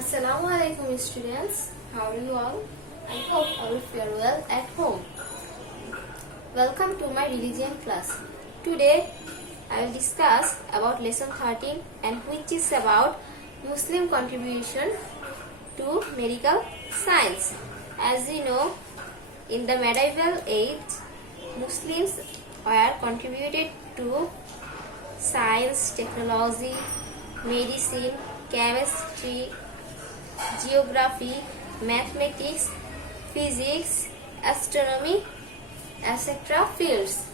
Assalamu alaikum students. How are you all? I hope all of you are well at home. Welcome to my religion class. Today I will discuss about lesson 13 and which is about Muslim contribution to medical science. As you know, in the medieval age, Muslims were contributed to science, technology, medicine, chemistry, geography, mathematics, physics, astronomy, etc. fields.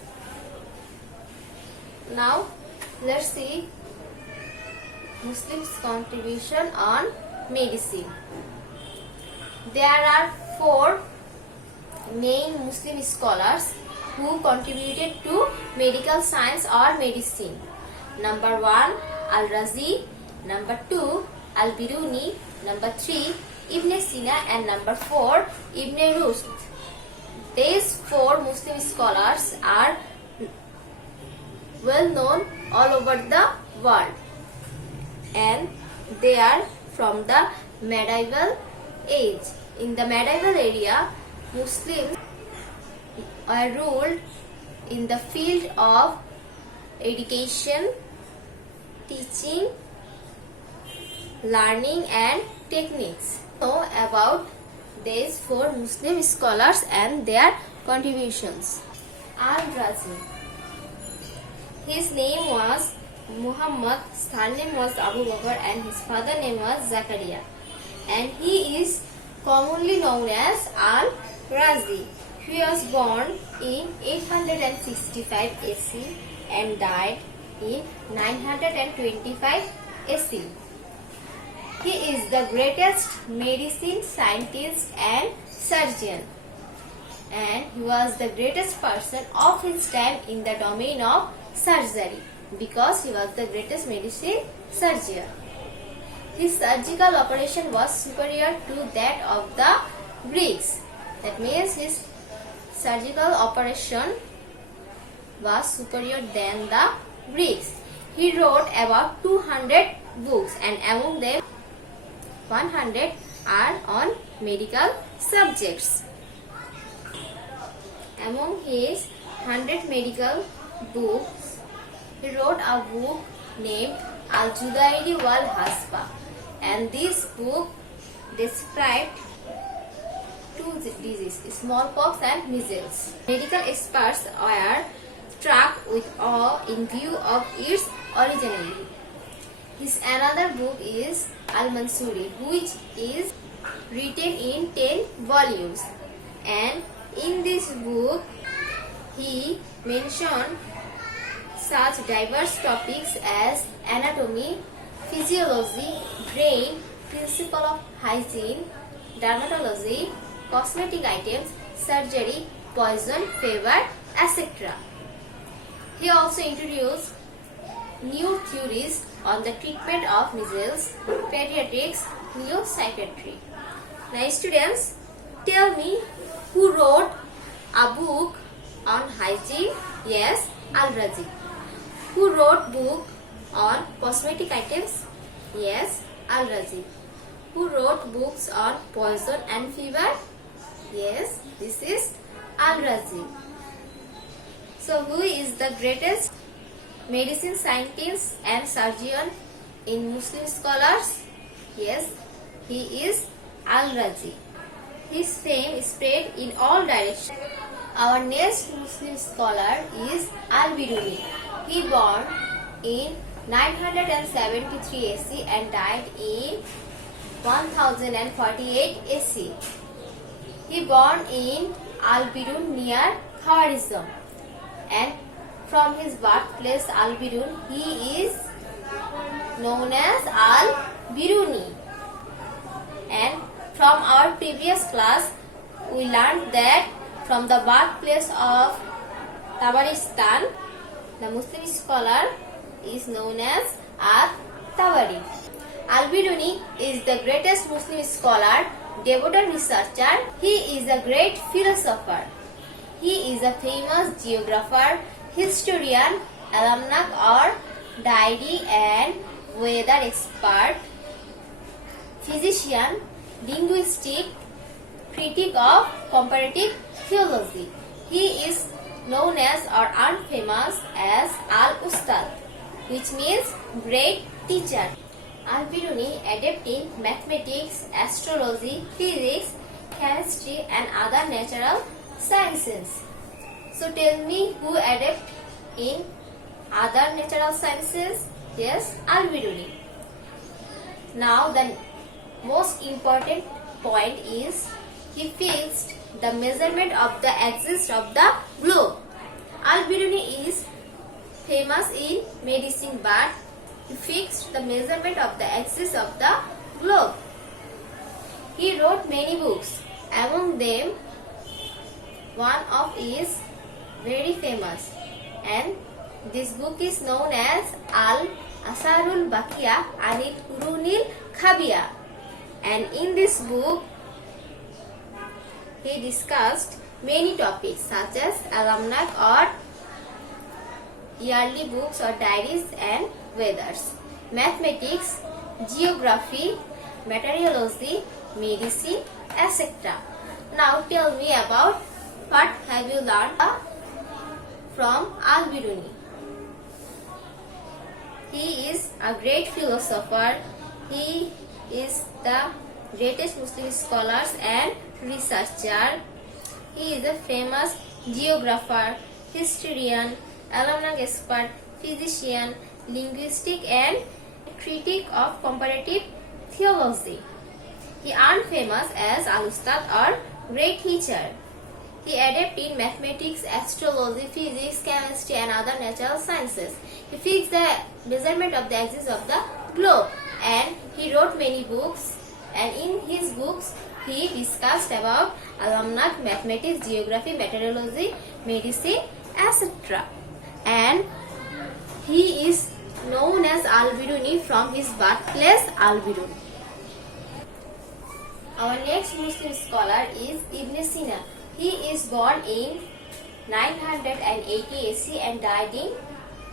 Now let's see Muslims' contribution on medicine. There are four main Muslim scholars who contributed to medical science or medicine. Number 1, Al-Razi. Number 2, Al-Biruni. Number 3, Ibn Sina, and number 4, Ibn Rushd. These four Muslim scholars are well known all over the world, and they are from the medieval age. In the medieval area, Muslims are ruled in the field of education, teaching, learning and techniques. Know about these four Muslim scholars and their contributions. Al-Razi. His name was Muhammad, his surname was Abu Bakr, and his father name was Zakaria. And he is commonly known as Al-Razi. He was born in 865 AC and died in 925 AC. He is the greatest medicine scientist and surgeon, and he was the greatest person of his time in the domain of surgery because he was the greatest medicine surgeon. His surgical operation was superior to that of the Greeks. That means his surgical operation was superior than the Greeks. He wrote about 200 books, and among them 100 are on medical subjects. Among his 100 medical books, he wrote a book named Al-Judairi wal Hasba, and this book described two diseases, smallpox and measles. Medical experts were struck with awe in view of its originality. His another book is Al-Mansuri, which is written in 10 volumes, and in this book he mentioned such diverse topics as anatomy, physiology, brain, principle of hygiene, dermatology, cosmetic items, surgery, poison, fever, etc. He also introduced new theories on the treatment of measles, pediatrics, neuropsychiatry. Now students, tell me who wrote a book on hygiene? Yes, Al-Razi. Who wrote book on cosmetic items? Yes, Al-Razi. Who wrote books on poison and fever? Yes, this is Al-Razi. So who is the greatest medicine scientist and surgeon in Muslim scholars? Yes, he is Al-Razi. His fame spread in all directions. Our next Muslim scholar is Al-Biruni. He born in 973 AC and died in 1048 AC. He born in Al-Birun near Khawarizm, and from his birthplace Al-Birun he is known as Al-Biruni. And from our previous class we learned that from the birthplace of Tabaristan, the Muslim scholar is known as At-Tabari. Al-Biruni is the greatest Muslim scholar, devoted researcher. He is a great philosopher. He is a famous geographer, historian, almanac or diary and weather expert, physician, linguistic, critic of comparative theology. He is known as or famous as Al-Ustad, which means great teacher. Al-Biruni, adept in mathematics, astrology, physics, chemistry and other natural sciences. So tell me, who adept in other natural sciences? Yes, Al-Biruni. Now the most important point is he fixed the measurement of the axis of the globe. Al-Biruni is famous in medicine, but he fixed the measurement of the axis of the globe. He wrote many books. Among them, one of is very famous, and this book is known as Al-Asarul Baqiya Anil Qurunil Khabiya. And in this book, he discussed many topics such as almanac or yearly books or diaries and weathers, mathematics, geography, meteorology, medicine, etc. Now tell me about what have you learned from Al-Biruni. He is a great philosopher. He is the greatest Muslim scholar and researcher. He is a famous geographer, historian, almanac expert, physician, linguistic and critic of comparative theology. He earned famous as Al-Ustad or great teacher. He adept in mathematics, astrology, physics, chemistry and other natural sciences. He fixed the measurement of the axis of the globe, and he wrote many books, and in his books he discussed about almanac, mathematics, geography, meteorology, medicine, etc. And he is known as Al-Biruni from his birthplace Al-Birun. Our next Muslim scholar is Ibn Sina. He is born in 980 AC and died in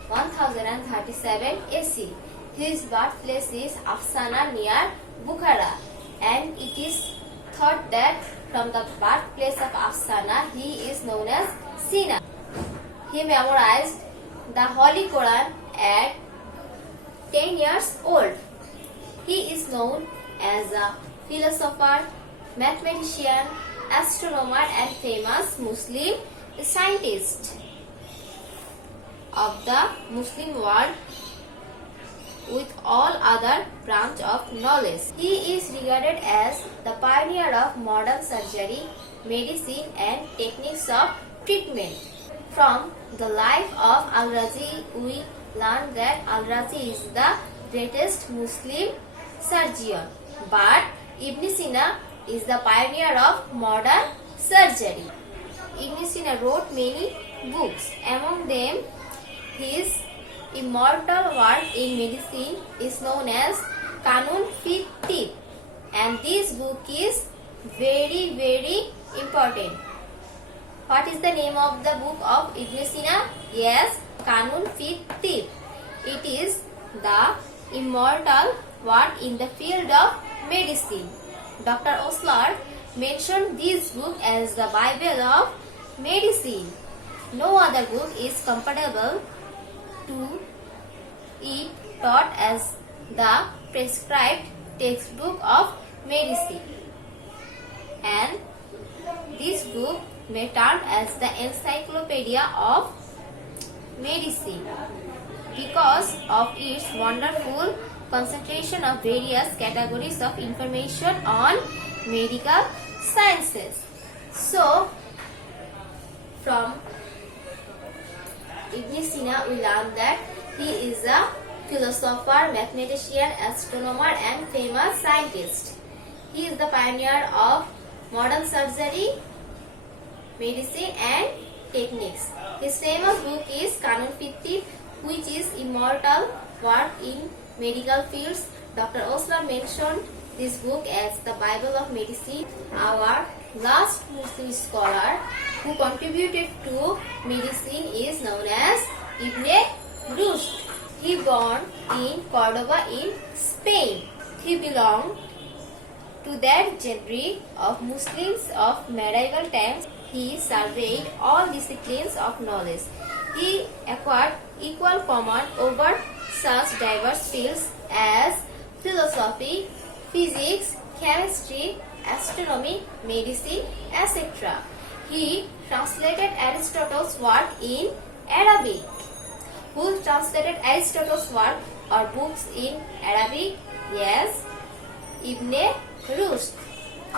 1037 AC. His birthplace is Afsana near Bukhara, and it is thought that from the birthplace of Afsana he is known as Sina. He memorized the Holy Quran at 10 years old. He is known as a philosopher, mathematician, astronomer and famous Muslim scientist of the Muslim world with all other branch of knowledge. He is regarded as the pioneer of modern surgery, medicine and techniques of treatment. From the life of Al-Razi, we learn that Al-Razi is the greatest Muslim surgeon, but Ibn Sina is the pioneer of modern surgery. Ibn Sina wrote many books. Among them, his immortal work in medicine is known as Kanun fi Tib, and this book is very important. What is the name of the book of Ibn Sina? Yes, Kanun fi Tib. It is the immortal work in the field of medicine. Dr. Osler mentioned this book as the Bible of medicine. No other book is comparable to it, taught as the prescribed textbook of medicine. And this book may term as the encyclopedia of medicine because of its wonderful concentration of various categories of information on medical sciences. So, from Ibn Sina we learn that he is a philosopher, mathematician, astronomer and famous scientist. He is the pioneer of modern surgery, medicine and techniques. His famous book is Kanun fi Tib, which is immortal work in medical fields. Dr. Osler mentioned this book as the Bible of medicine. Our last Muslim scholar who contributed to medicine is known as Ibn Rushd. He born in Cordoba in Spain. He belonged To that genre of Muslims of medieval times, he surveyed all disciplines of knowledge. He acquired equal command over such diverse fields as philosophy, physics, chemistry, astronomy, medicine, etc. He translated Aristotle's work in Arabic. Who translated Aristotle's work or books in Arabic? Yes, Ibn Rushd.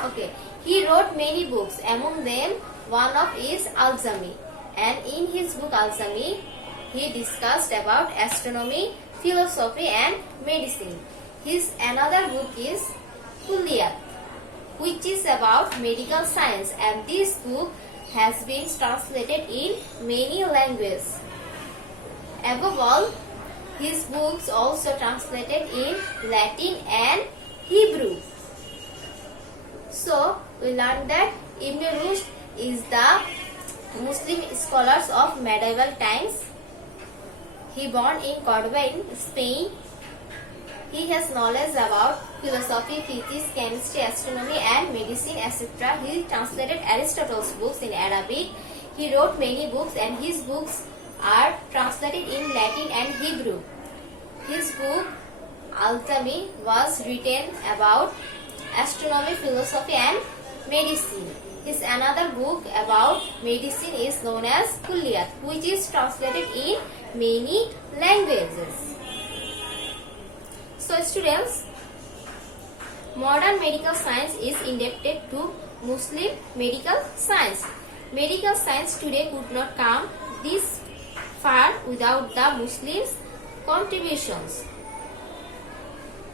Okay, he wrote many books. Among them, one of is Al-Jami. And in his book Al-Jami, he discussed about astronomy, philosophy and medicine. His another book is Kulliyat, which is about medical science, and this book has been translated in many languages. Above all, his books also translated in Latin and Hebrew. So, we learned that Ibn Rushd is the Muslim scholars of medieval times. He born in Cordoba in Spain. He has knowledge about philosophy, physics, chemistry, astronomy and medicine, etc. He translated Aristotle's books in Arabic. He wrote many books and his books are translated in Latin and Hebrew. His book Al-Jami was written about astronomy, philosophy and medicine. His another book about medicine is known as Kulliyat, which is translated in many languages. So students, modern medical science is indebted to Muslim medical science. Medical science today could not come this far without the Muslims' contributions.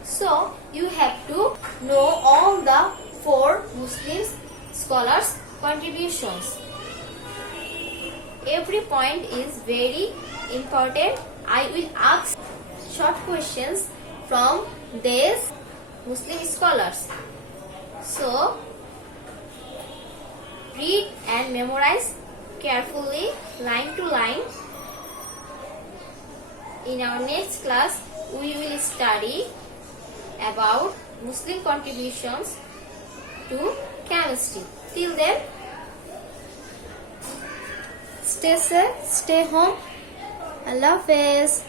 So you have to know all the 4 Muslim scholars' contributions. Every point is very important. I will ask short questions from these Muslim scholars. So read and memorize carefully, line to line. In our next class, we will study about Muslim contributions to chemistry. Till then, stay safe, stay home. Allah Hafiz.